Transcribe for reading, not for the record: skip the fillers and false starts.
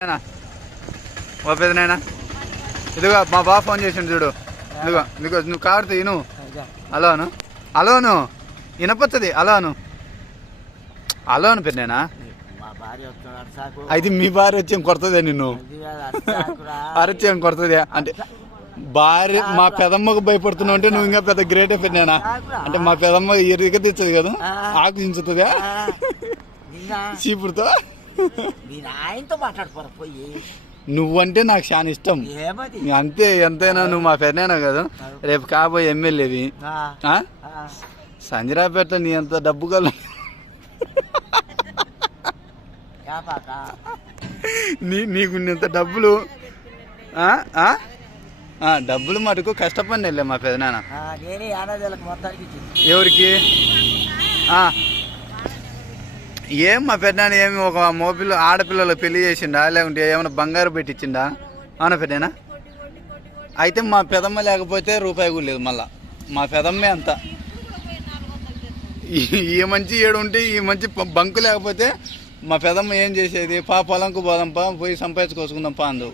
ఓ పెదనాయనా ఇదిగో మా బాబు ఫోన్ చేసిండు చూడు. ఇదిగో ఇదిగో నువ్వు కారుతూ ఇను. అలోను అలోను వినపచ్చది. అలోను అలోను పెద్దనాయనా. అయితే మీ భార్య వచ్చి ఏం కొడుతుందే నిన్ను? అరచి ఏం కొడుతుంది అంటే భార్య మా పెదమ్మకు భయపడుతున్నావు అంటే నువ్వు ఇంకా పెద్ద గ్రేటే పెద్దనాయనా. అంటే మా పెదమ్మ ఎరుగ తెచ్చదు కదా, ఆకు దించుతుందా చీపుడుతో? నువ్వంటే నాకు చాలా ఇష్టం అంతే. ఎంతైనా నువ్వు మా పెద్దనాయనా కదా, రేపు కాబోయే ఎమ్మెల్యేవి. సంజరాపేట నీ అంత డబ్బు కల నీకు ఇంత డబ్బులు డబ్బులు మటుకు కష్టపడి వెళ్ళే మా పెద్దనాన్న. ఎవరికి ఏం మా పెద్దనాన్న ఏమి ఒక మోపిల్ల ఆడపిల్లలు పెళ్లి చేసిండా లేకుంటే ఏమైనా బంగారు పెట్టించిండా? అవునా పెద్దనా? అయితే మా పెదమ్మ లేకపోతే రూపాయి కూడా లేదు. మళ్ళా మా పెదమ్మే అంత. ఈ మంచి ఏడు ఉంటే ఈ మంచి బంకు లేకపోతే మా పెదమ్మ ఏం చేసేది? పొలంకు పోదాంపా, పోయి సంపాదించుకోసుకుందాం పా అందు.